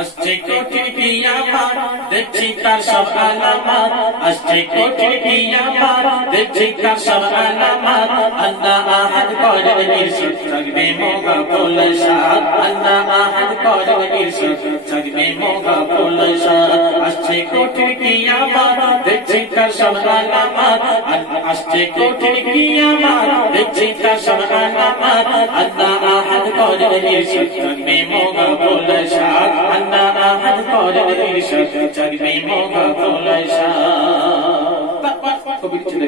আসছে কঠিন কিয়ামত দেখছি তার সব আলামত আসছে কঠিন কিয়ামত দেখছি তার সব আলামত আল্লাহ আহাদ করেন ইরশাদ থাকবে মোগা ফুলশাদ আল্লাহ আহাদ করেন ইরশাদ থাকবে মোগা ফুলশাদ আসছে কঠিন কিয়ামত দেখছি তার সব আলামত আসছে কঠিন কিয়ামত দেখছি তার সব আলামত আল্লাহ আহাদ করেন ইরশাদ থাকবে মোগা ফুলশাদ আল্লাহ আহাদ করেন ইরশাদ থাকবে মোগা ফুলশাদ কবি ছেলে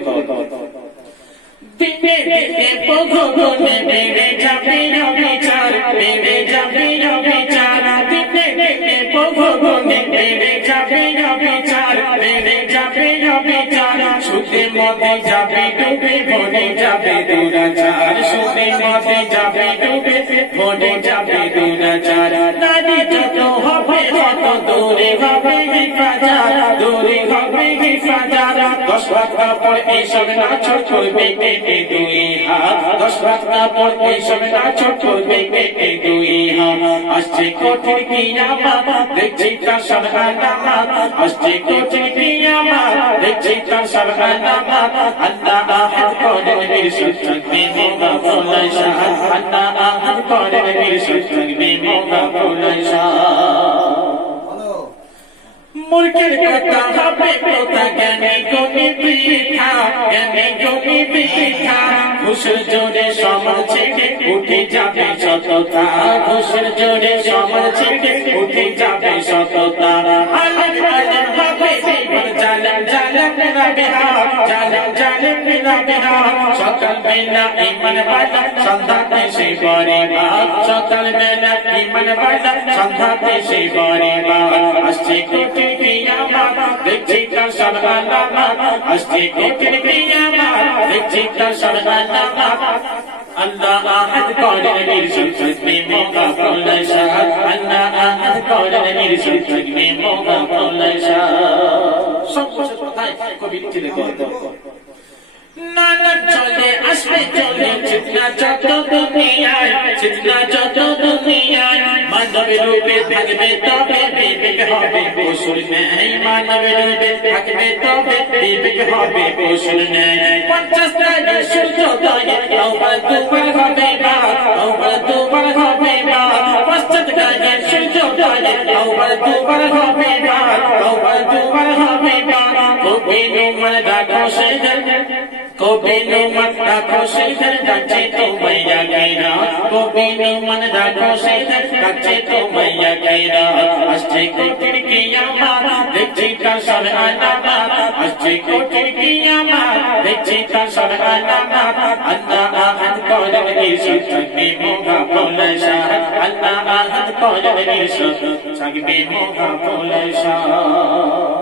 দিনে দিনে পগনে বেড়ে যাবে অবিচার বেড়ে যাবে অবিচার দিনে দিনে পগনে বেড়ে যাবে অবিচার বেড়ে যাবে অবিচার সুদে মদে যাবে ডুবে বনে যাবে দুরাচার সুদে মদে যাবে ডুবে বনে যাবে দুরাচার নারী যত হবে তত দূরে হবে হিফাজাত দূরে হবে হিফাজাত 10 ভাগ কাপড় এইসব নাচর করবে পেটে দুই হাত 10 ভাগ কাপড় এইসব নাচর করবে পেটে দুই হাত আসছে কঠিন কিয়ামত দেখছি তার সব আলামত আসছে কঠিন কিয়ামত দেখছি তার সব আলামত আল্লাহ আহাদ করেন ইরশাদ থাকবে মোগা ফুলশাদ আল্লাহ আহাদ করেন ইরশাদ থাকবে মোগা ফুলশাদ মুরগির কথা হবে কথা জ্ঞানী গণি পৃথা জ্ঞানী গণি পৃথা ঘুষের জোরে সমান ছেড়ে উঠে যাবে সততা ঘুষের জোরে সমান ছেড়ে উঠে যাবে সততা আলেম আলেম হবে জীবন জালেম জালেম বিহা জালেম জালেম বিহা সকাল বেলা ইমান বালা সন্ধ্যাতে সে পরিবার সকাল বেলা ইমান বালা সন্ধ্যাতে সে পরিবার আসছে কঠিন কিয়ামত দেখছি তার সব আলামত আসছে কঠিন কিয়ামত দেখছি তার সব আলামত আল্লাহ আহাদ করেন ইরশাদ থাকবে মোগা ফুলশাদ আল্লাহ আহাদ করেন ইরশাদ থাকবে মোগা ফুলশাদ সব কথাই কবি লিখে গল্প নানা চলে আসবে চলে চিৎনা যত দুনিয়ায় চিৎনা যত দুনিয়ায় মানব রূপে থাকবে তবে বিবেক হবে পশুর ন্যায় মানব রূপে থাকবে তবে বিবেক হবে পশুর ন্যায় 50 টাকা সূর্যোদয়ে তওবা দুবার হবে না তওবা দুবার হবে না 50 টাকা সূর্যোদয়ে তওবা দুবার হবে না তওবা দুবার হবে না কবি নুমান রাখো সেদিন কবি নুমান রাখো সেদিন ডাকছে তো মাইয়া গায়রা কবি নুমান রাখো সেদিন ডাকছে তো মাইয়া গায়রা আসছে কঠিন কিয়ামত দেখছি তার সব আলামত আসছে কঠিন কিয়ামত দেখছি তার সব আলামত আল্লাহ আহাদ করেন ইরশাদ থাকবে মোগা ফুলশাদ আল্লাহ আহাদ করেন ইরশাদ থাকবে মোগা ফুলশাদ